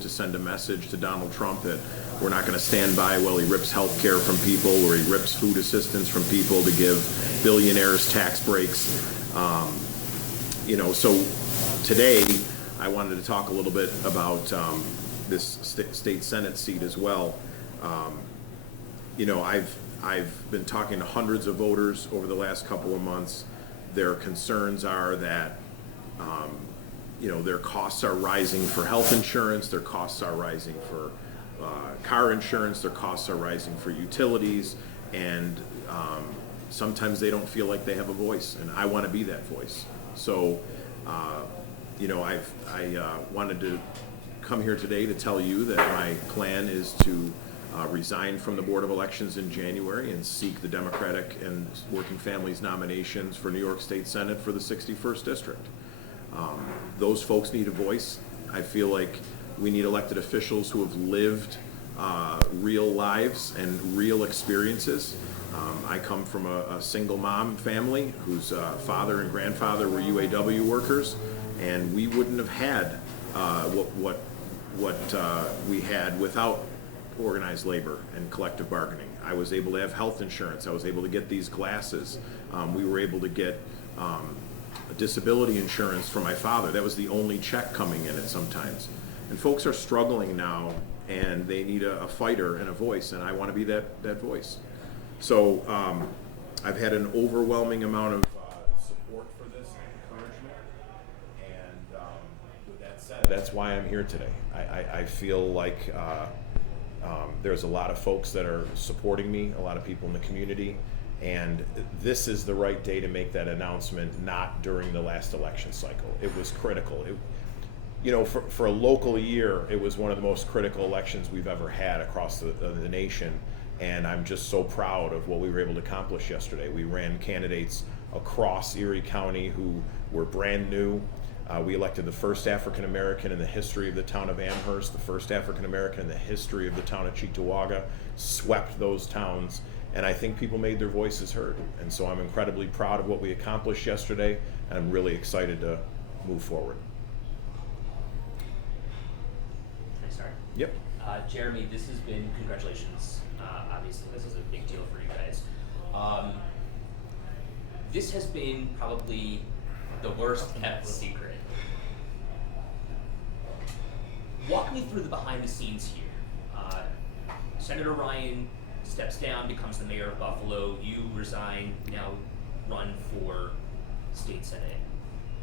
to send a message to Donald Trump that we're not going to stand by while he rips health care from people or he rips food assistance from people to give billionaires tax breaks. So today I wanted to talk a little bit about this state Senate seat as well. I've been talking to hundreds of voters over the last couple of months. Their concerns are that their costs are rising for health insurance, their costs are rising for car insurance, their costs are rising for utilities, and sometimes they don't feel like they have a voice, and I want to be that voice. So, I wanted to come here today to tell you that my plan is to resign from the Board of Elections in January and seek the Democratic and Working Families nominations for New York State Senate for the 61st District. Those folks need a voice. I feel like we need elected officials who have lived real lives and real experiences. I come from a single mom family whose father and grandfather were UAW workers, and we wouldn't have had what we had without organized labor and collective bargaining. I was able to have health insurance. I was able to get these glasses. We were able to get disability insurance for my father. That was the only check coming in at sometimes. And folks are struggling now, and they need a fighter and a voice, and I want to be that voice. So I've had an overwhelming amount of support for this and encouragement, and with that said, that's why I'm here today. I feel like there's a lot of folks that are supporting me, a lot of people in the community, and this is the right day to make that announcement, not during the last election cycle. It was critical. For a local year, it was one of the most critical elections we've ever had across the nation, and I'm just so proud of what we were able to accomplish yesterday. We ran candidates across Erie County who were brand new. We elected the first African American in the history of the town of Amherst, the first African American in the history of the town of Cheektowaga, swept those towns, and I think people made their voices heard. And so I'm incredibly proud of what we accomplished yesterday, and I'm really excited to move forward. Can I start? Yep. Jeremy, this has been, congratulations. Obviously, this is a big deal for you guys. This has been probably the worst kept secret. Walk me through the behind the scenes here. Senator Ryan steps down, becomes the mayor of Buffalo. You resign, now run for state senate.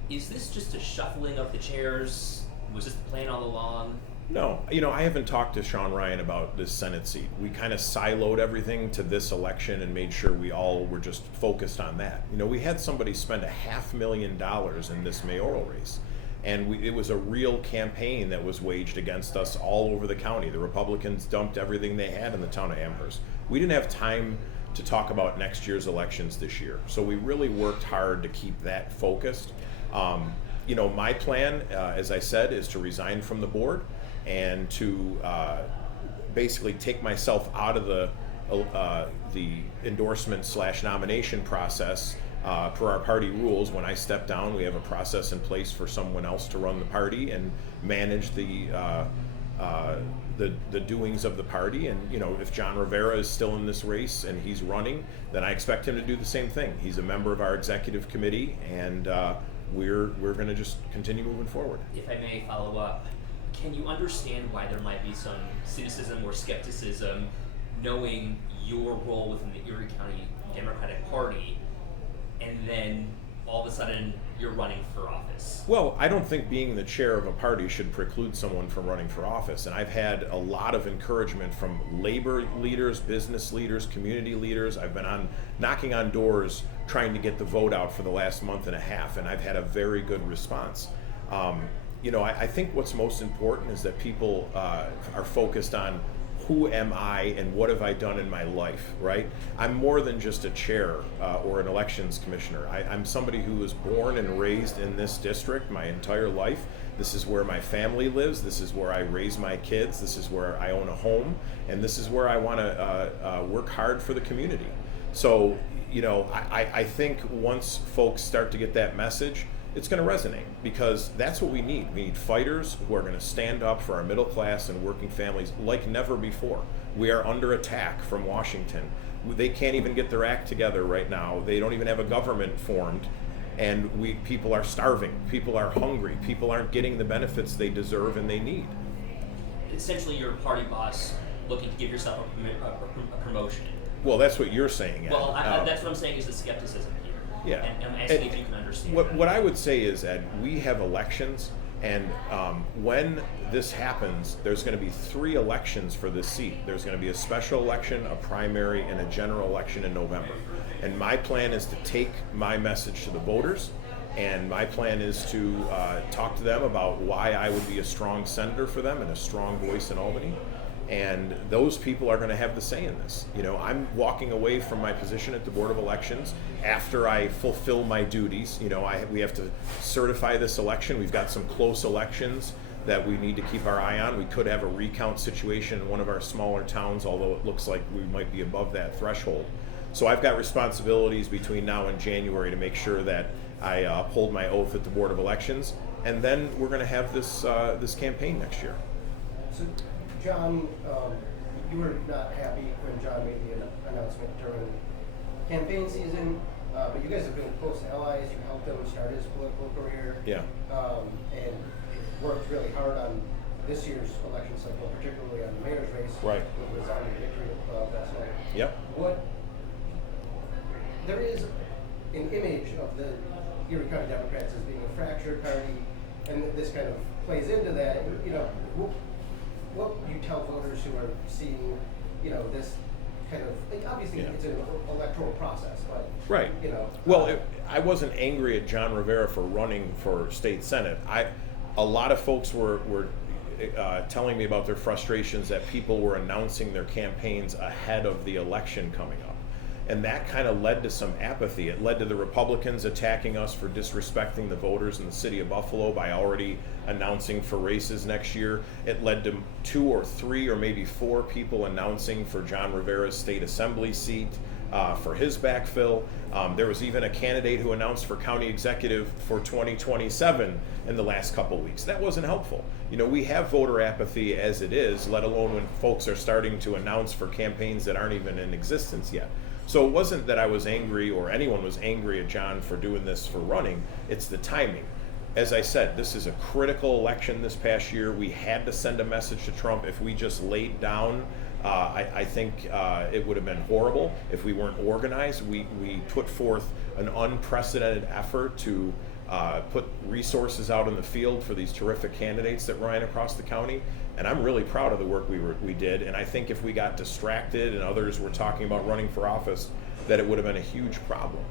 Is this just a shuffling of the chairs? Was this the plan all along? No, I haven't talked to Sean Ryan about this Senate seat. We kind of siloed everything to this election and made sure we all were just focused on that. We had somebody spend $500,000 in this mayoral race, and it was a real campaign that was waged against us all over the county. The Republicans dumped everything they had in the town of Amherst. We didn't have time to talk about next year's elections this year, so we really worked hard to keep that focused. My plan, as I said, is to resign from the board and to basically take myself out of the endorsement/nomination process per our party rules. When I step down, we have a process in place for someone else to run the party and manage the doings of the party. And if John Rivera is still in this race and he's running, then I expect him to do the same thing. He's a member of our executive committee, and we're going to just continue moving forward. If I may follow up, can you understand why there might be some cynicism or skepticism knowing your role within the Erie County Democratic Party, and then all of a sudden you're running for office? Well, I don't think being the chair of a party should preclude someone from running for office. And I've had a lot of encouragement from labor leaders, business leaders, community leaders. I've been knocking on doors trying to get the vote out for the last month and a half, and I've had a very good response. I think what's most important is that people are focused on who am I and what have I done in my life, right? I'm more than just a chair or an elections commissioner. I'm somebody who was born and raised in this district my entire life. This is where my family lives. This is where I raise my kids. This is where I own a home. And this is where I want to work hard for the community. So, I think once folks start to get that message, it's going to resonate, because that's what we need. We need fighters who are going to stand up for our middle class and working families like never before. We are under attack from Washington. They can't even get their act together right now. They don't even have a government formed, and people are starving. People are hungry. People aren't getting the benefits they deserve and they need. Essentially, you're a party boss looking to give yourself a promotion. Well, that's what you're saying, Ed. Well, that's what I'm saying is the skepticism here. Yeah. And I'm asking if you can understand what I would say is, Ed, we have elections, and when this happens, there's going to be 3 elections for this seat. There's going to be a special election, a primary, and a general election in November. And my plan is to take my message to the voters, and my plan is to talk to them about why I would be a strong senator for them and a strong voice in Albany. And those people are going to have the say in this. You know, I'm walking away from my position at the Board of Elections after I fulfill my duties. You know, we have to certify this election. We've got some close elections that we need to keep our eye on. We could have a recount situation in one of our smaller towns, although it looks like we might be above that threshold. So I've got responsibilities between now and January to make sure that I uphold my oath at the Board of Elections, and then we're going to have this campaign next year. So, John, you were not happy when John made the announcement during campaign season, but you guys have been close allies. You helped him start his political career. Yeah. And worked really hard on this year's election cycle, particularly on the mayor's race. Right. With the Zellner victory last night. Yep. There is an image of the Erie County Democrats as being a fractured party, and this kind of plays into that. You know, what you tell voters who are seeing, you know, this kind of, like, obviously it's an electoral process, but right. You know. Well, I wasn't angry at John Rivera for running for state senate. A lot of folks were telling me about their frustrations that people were announcing their campaigns ahead of the election coming up. And that kind of led to some apathy. It led to the Republicans attacking us for disrespecting the voters in the city of Buffalo by already announcing for races next year. It led to 2 or 3 or maybe 4 people announcing for John Rivera's state assembly seat for his backfill. There was even a candidate who announced for county executive for 2027 in the last couple weeks. That wasn't helpful. You know, we have voter apathy as it is, let alone when folks are starting to announce for campaigns that aren't even in existence yet. So it wasn't that I was angry or anyone was angry at John for doing this, for running. It's the timing. As I said, this is a critical election this past year. We had to send a message to Trump. If we just laid down, I think it would have been horrible. If we weren't organized, we put forth an unprecedented effort to put resources out in the field for these terrific candidates that ran across the county. And I'm really proud of the work we did. And I think if we got distracted and others were talking about running for office, that it would have been a huge problem.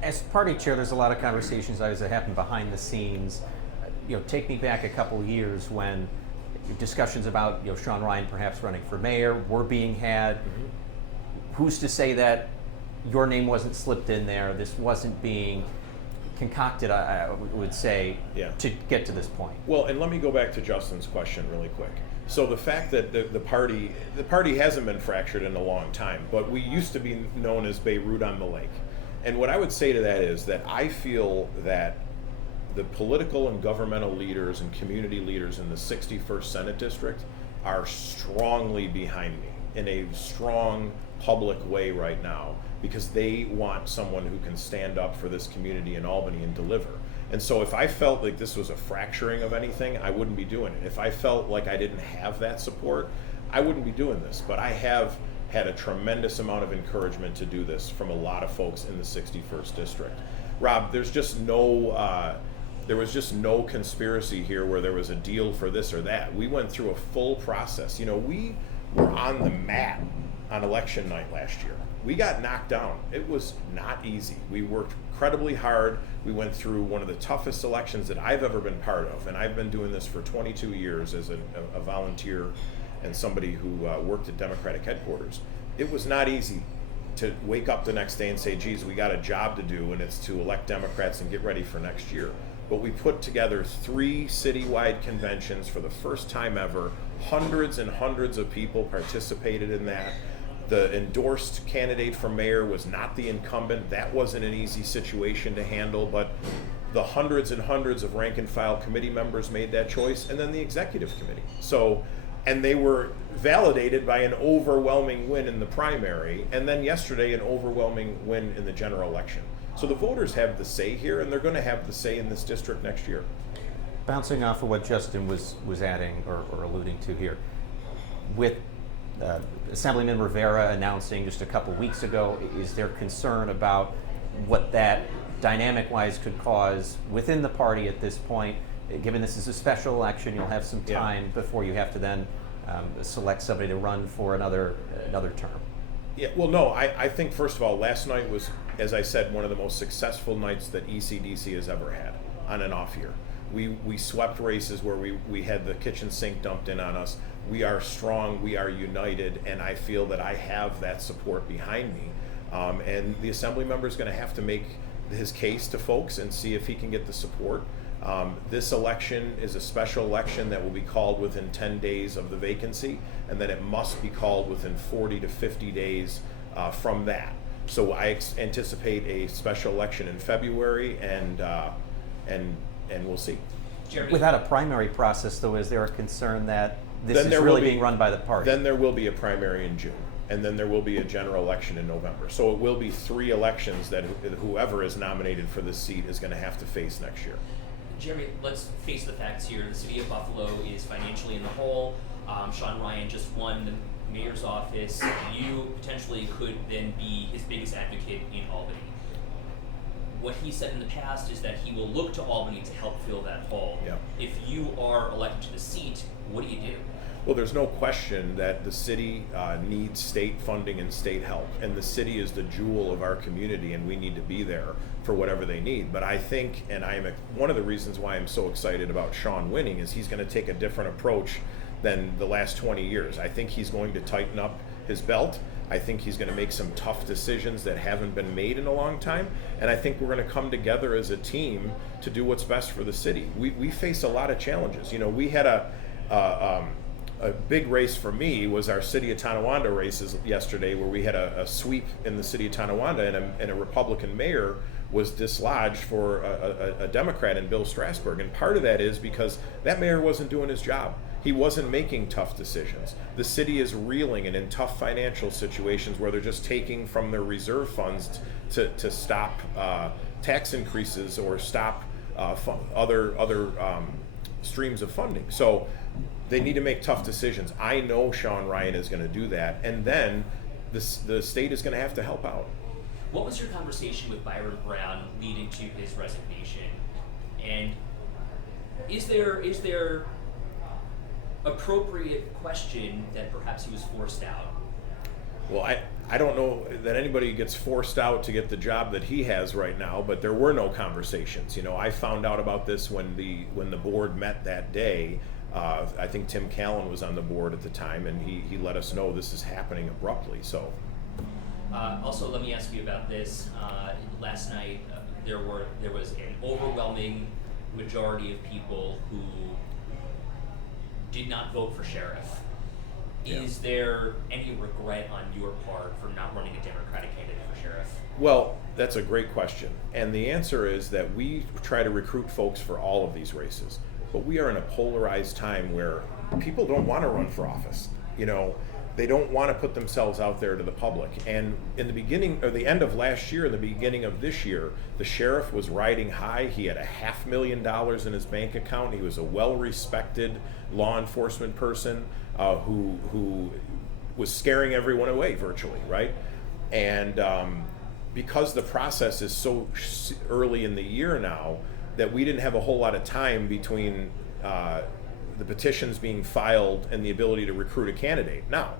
As party chair, there's a lot of conversations that happen behind the scenes. You know, take me back a couple of years when discussions about, you know, Sean Ryan perhaps running for mayor were being had. Mm-hmm. Who's to say that your name wasn't slipped in there? This wasn't being concocted, I would say, to get to this point. Well, and let me go back to Justin's question really quick. So the fact that the party hasn't been fractured in a long time, but we used to be known as Beirut on the Lake. And what I would say to that is that I feel that the political and governmental leaders and community leaders in the 61st Senate District are strongly behind me in a strong public way right now, because they want someone who can stand up for this community in Albany and deliver. And so if I felt like this was a fracturing of anything, I wouldn't be doing it. If I felt like I didn't have that support, I wouldn't be doing this. But I have had a tremendous amount of encouragement to do this from a lot of folks in the 61st District. Rob, there was just no conspiracy here where there was a deal for this or that. We went through a full process. You know, we were on the mat on election night last year. We got knocked down. It was not easy. We worked incredibly hard. We went through one of the toughest elections that I've ever been part of, and I've been doing this for 22 years as a volunteer and somebody who worked at Democratic headquarters. It was not easy to wake up the next day and say, geez, we got a job to do, and it's to elect Democrats and get ready for next year. But we put together 3 citywide conventions for the first time ever. Hundreds and hundreds of people participated in that. The endorsed candidate for mayor was not the incumbent. That wasn't an easy situation to handle, but the hundreds and hundreds of rank and file committee members made that choice, and then the executive committee. So, and they were validated by an overwhelming win in the primary, and then yesterday an overwhelming win in the general election. So the voters have the say here, and they're going to have the say in this district next year. Bouncing off of what Justin was adding or alluding to here, with Assemblyman Rivera announcing just a couple weeks ago, is there concern about what that dynamic-wise could cause within the party at this point? Given this is a special election, you'll have some time before you have to then select somebody to run for another term. Yeah, well, no, I think, first of all, last night was, as I said, one of the most successful nights that ECDC has ever had on an off year. We swept races where we had the kitchen sink dumped in on us. We are strong, we are united, and I feel that I have that support behind me. And the assembly member is going to have to make his case to folks and see if he can get the support. This election is a special election that will be called within 10 days of the vacancy, and then it must be called within 40 to 50 days from that. So I anticipate a special election in February, and we'll see. Jeremy, Without a primary process, though, is there a concern that this Then is there really will be- being run by the party? Then there will be a primary in June, and then there will be a general election in November. So it will be 3 elections that whoever is nominated for this seat is going to have to face next year. Jeremy, let's face the facts here. The city of Buffalo is financially in the hole. Sean Ryan just won the mayor's office. You potentially could then be his biggest advocate in Albany. What he said in the past is that he will look to Albany to help fill that hole. Yeah. If you are elected to the seat, what do you do? Well, there's no question that the city needs state funding and state help, and the city is the jewel of our community, and we need to be there for whatever they need. But I think, and one of the reasons why I'm so excited about Sean winning is he's going to take a different approach than the last 20 years. I think he's going to tighten up his belt. I think he's going to make some tough decisions that haven't been made in a long time, and I think we're going to come together as a team to do what's best for the city. We face a lot of challenges. You know, we had a big race for me was our City of Tonawanda races yesterday, where we had a sweep in the City of Tonawanda, and a Republican mayor was dislodged for a Democrat in Bill Strasburg. And part of that is because that mayor wasn't doing his job. He wasn't making tough decisions. The city is reeling and in tough financial situations where they're just taking from their reserve funds to stop tax increases or stop other streams of funding. So they need to make tough decisions. I know Sean Ryan is going to do that, and then the state is going to have to help out. What was your conversation with Byron Brown leading to his resignation? And is there appropriate question that perhaps he was forced out? Well, I don't know that anybody gets forced out to get the job that he has right now, but there were no conversations. You know, I found out about this when the board met that day. I think Tim Callan was on the board at the time, and he let us know this is happening abruptly. So. Also, let me ask you about this. Last night, there was an overwhelming majority of people who did not vote for sheriff. Yeah. Is there any regret on your part for not running a Democratic candidate for sheriff? Well, that's a great question. And the answer is that we try to recruit folks for all of these races. But we are in a polarized time where people don't want to run for office. You know, they don't want to put themselves out there to the public. And in the beginning, or the end of last year and the beginning of this year, the sheriff was riding high. He had $500,000 in his bank account. He was a well-respected law enforcement person who was scaring everyone away virtually, right? And because the process is so early in the year now, that we didn't have a whole lot of time between the petitions being filed and the ability to recruit a candidate. Now,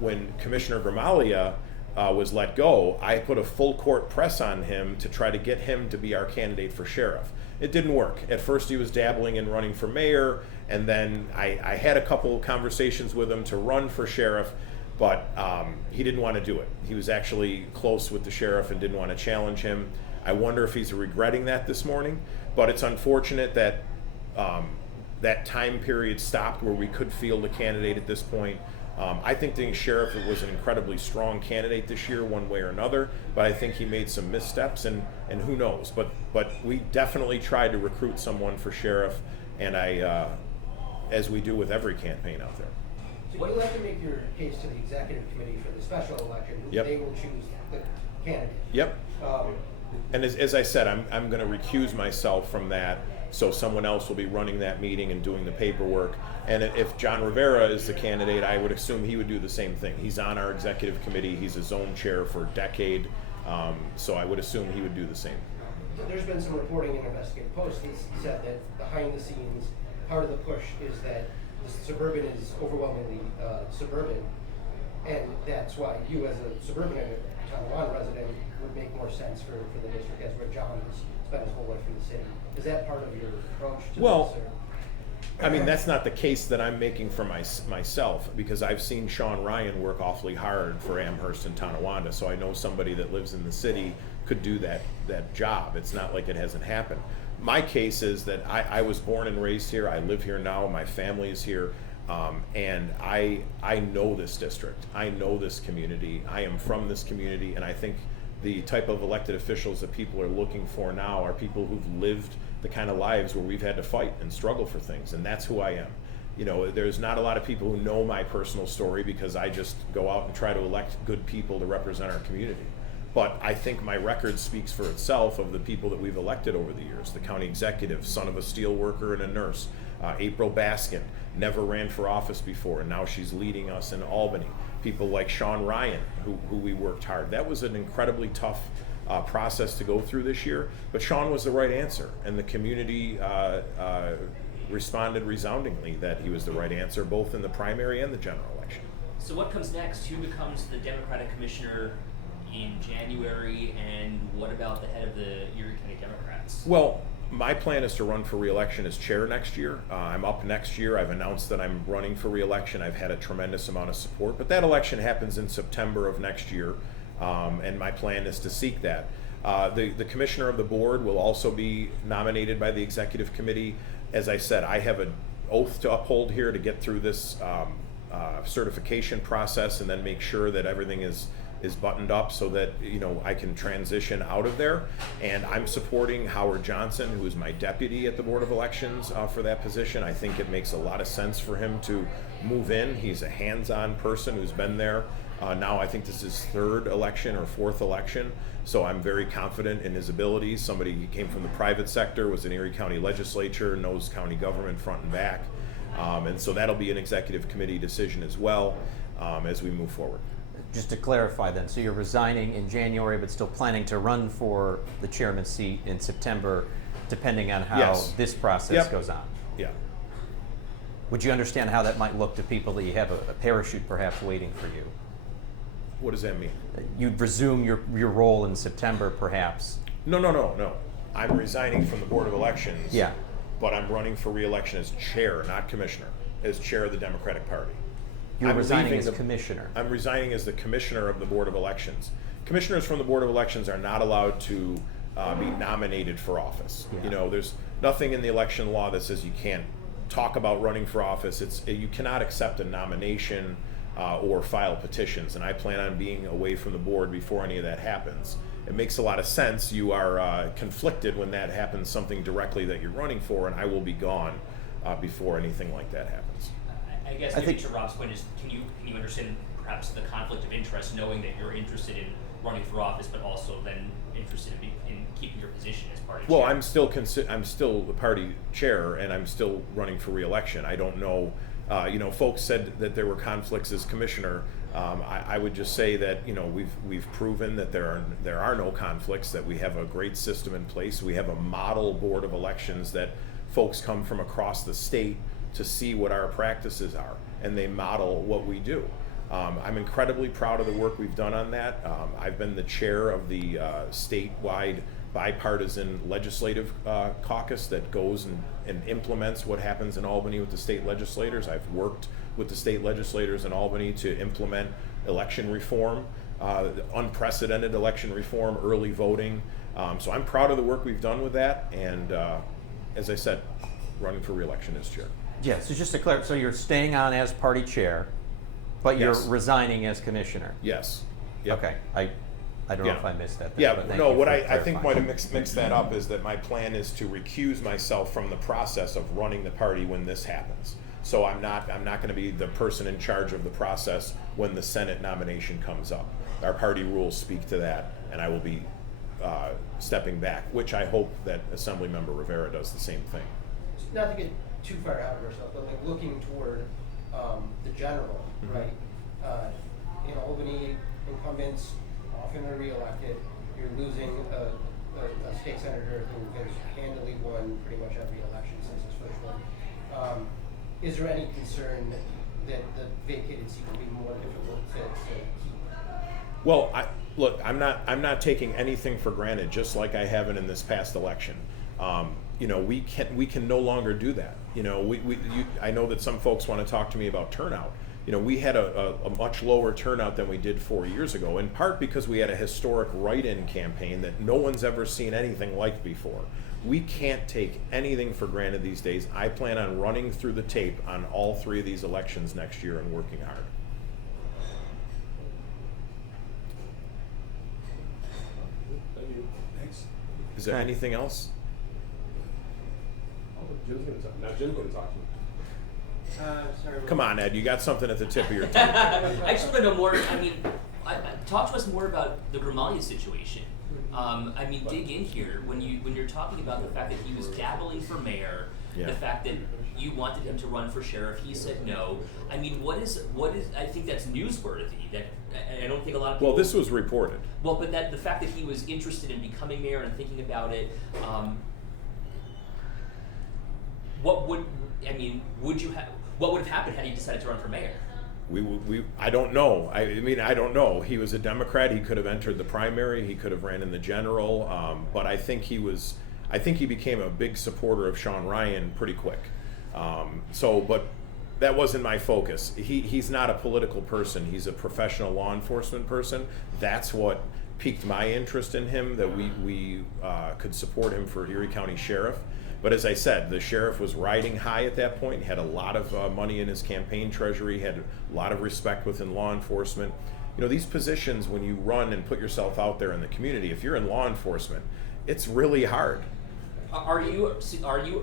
when Commissioner Gramalia was let go, I put a full court press on him to try to get him to be our candidate for sheriff. It didn't work. At first he was dabbling in running for mayor, and then I had a couple of conversations with him to run for sheriff, but he didn't want to do it. He was actually close with the sheriff and didn't want to challenge him. I wonder if he's regretting that this morning, but it's unfortunate that that time period stopped where we could field a candidate at this point. I think the sheriff was an incredibly strong candidate this year, one way or another, but I think he made some missteps, and who knows. But we definitely tried to recruit someone for sheriff, and as we do with every campaign out there. So you'll have to make your case to the executive committee for the special election. Yep. They will choose the candidate. Yep. Um, And as I said, I'm going to recuse myself from that, so someone else will be running that meeting and doing the paperwork. And if John Rivera is the candidate, I would assume he would do the same thing. He's on our executive committee. He's a zone chair for a decade, so I would assume he would do the same. There's been some reporting in Investigative Post that said that behind the scenes, part of the push is that the suburban is overwhelmingly suburban, and that's why you, as a suburban and a Tonawanda resident, would make more sense for the district, as where John has spent his whole life in the city. Is that part of your approach to Well, this? I mean, that's not the case that I'm making for myself, because I've seen Sean Ryan work awfully hard for Amherst and Tonawanda, so I know somebody that lives in the city could do that job. It's not like it hasn't happened. My case is that I was born and raised here. I live here now. My family is here. And I know this district. I know this community. I am from this community, and I think the type of elected officials that people are looking for now are people who've lived the kind of lives where we've had to fight and struggle for things, and that's who I am. You know, there's not a lot of people who know my personal story, because I just go out and try to elect good people to represent our community. But I think my record speaks for itself of the people that we've elected over the years. The county executive, son of a steel worker and a nurse. April Baskin, never ran for office before, and now she's leading us in Albany. People like Sean Ryan, who we worked hard. That was an incredibly tough process to go through this year, but Sean was the right answer, and the community responded resoundingly that he was the right answer, both in the primary and the general election. So what comes next? Who becomes the Democratic commissioner in January, and what about the head of the Erie County Democrats? Well, my plan is to run for re-election as chair next year. I'm up next year. I've announced that I'm running for re-election. I've had a tremendous amount of support, but that election happens in September of next year, and my plan is to seek that. The commissioner of the board will also be nominated by the executive committee. As I said, I have an oath to uphold here to get through this certification process, and then make sure that everything is buttoned up so that, you know, I can transition out of there. And I'm supporting Howard Johnson, who is my deputy at the Board of Elections, for that position. I think it makes a lot of sense for him to move in. He's a hands-on person who's been there. Now I think this is his third election or fourth election, so I'm very confident in his abilities. Somebody who came from the private sector, was in Erie County Legislature, knows county government front and back. And so that'll be an executive committee decision as well, as we move forward. Just to clarify then, so you're resigning in January, but still planning to run for the chairman's seat in September, depending on how Yes. this process Yep. goes on. Yeah. Would you understand how that might look to people that you have a parachute perhaps waiting for you? What does that mean? You'd resume your role in September perhaps. No. I'm resigning from the Board of Elections. Yeah. But I'm running for re-election as chair, not commissioner, as chair of the Democratic Party. You're I'm resigning leaving as the- commissioner. I'm resigning as the commissioner of the Board of Elections. Commissioners from the Board of Elections are not allowed to be nominated for office. Yeah. You know, there's nothing in the election law that says you can't talk about running for office. You cannot accept a nomination or file petitions, and I plan on being away from the board before any of that happens. It makes a lot of sense. You are conflicted when that happens, something directly that you're running for, and I will be gone before anything like that happens. I guess I maybe think- to Rob's point is, can you understand perhaps the conflict of interest, knowing that you're interested in running for office, but also then interested in keeping your position as party Well, chair? I'm still the party chair, and I'm still running for re-election. I don't know. You know, folks said that there were conflicts as commissioner. I would just say that, you know, we've proven that there are no conflicts. That we have a great system in place. We have a model board of elections that folks come from across the state to see what our practices are, and they model what we do. I'm incredibly proud of the work we've done on that. I've been the chair of the statewide bipartisan legislative caucus that goes and implements what happens in Albany with the state legislators. I've worked with the state legislators in Albany to implement election reform, unprecedented election reform, early voting. So I'm proud of the work we've done with that, and as I said, running for re-election as chair. Yeah, so just to clarify, so you're staying on as party chair, But you're Yes. resigning as commissioner? Yes. Yep. Okay, I don't know Yeah. if I missed that. then, Yeah, but thank no, you what for I think clarifying. might have mixed that up is that my plan is to recuse myself from the process of running the party when this happens. So I'm not gonna be the person in charge of the process when the Senate nomination comes up. Our party rules speak to that, and I will be stepping back, which I hope that Assemblymember Rivera does the same thing. Not to get too far out of ourselves, but like looking toward the general, Mhm. right? In Albany, incumbents often are reelected. You're losing a state senator who has handily won pretty much every election since his first one. Is there any concern that the vacated seat will be more difficult to keep? Well, I'm not taking anything for granted, just like I haven't in this past election. You know, we can no longer do that. You know, I know that some folks want to talk to me about turnout. You know, we had a much lower turnout than we did 4 years ago, in part because we had a historic write-in campaign that no one's ever seen anything like before. We can't take anything for granted these days. I plan on running through the tape on all 3 of these elections next year and working hard. Thank you. Thanks. Is there anything else? Oh, Jim's gonna talk. Now Jim's gonna talk to me. Sorry. Come on, Ed, you got something at the tip of your tongue. I just want to know more. I mean, talk to us more about the Grimaldi situation. I mean, dig in here when you're talking about the fact that he was dabbling for mayor, Yeah. the fact that you wanted him to run for sheriff, he said no. I mean, what is? I think that's newsworthy. That I don't think a lot of people. Well, this was reported. Well, but that the fact that he was interested in becoming mayor and thinking about it. What would have happened had he decided to run for mayor? I don't know. I mean, I don't know. He was a Democrat. He could have entered the primary. He could have ran in the general. But I think he became a big supporter of Sean Ryan pretty quick. But that wasn't my focus. He's not a political person. He's a professional law enforcement person. That's what piqued my interest in him, that we could support him for Erie County Sheriff. But as I said, the sheriff was riding high at that point, had a lot of money in his campaign treasury, had a lot of respect within law enforcement. You know, these positions, when you run and put yourself out there in the community, if you're in law enforcement, it's really hard. Are you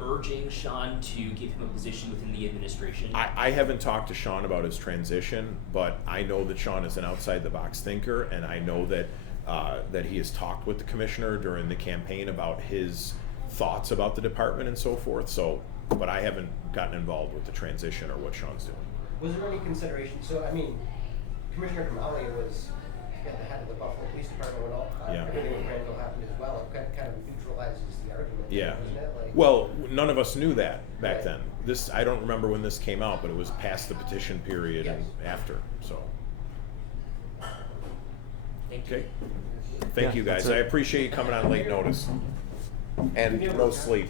urging Sean to give him a position within the administration? I haven't talked to Sean about his transition, but I know that Sean is an outside-the-box thinker, and I know that he has talked with the commissioner during the campaign about his thoughts about the department and so forth. So, but I haven't gotten involved with the transition or what Sean's doing. Was there any consideration? So, I mean, Commissioner Grimaldi was at the head of the Buffalo Police Department when everything with Granville happened as well. It kind of neutralizes the argument, Yeah. doesn't it? Like, Well, none of us knew that back Right. then. I don't remember when this came out, but it was past the petition period and Yes. after. So, Thank you. okay. Thank Yeah, you guys. that's it. I appreciate you coming on late notice and no sleep.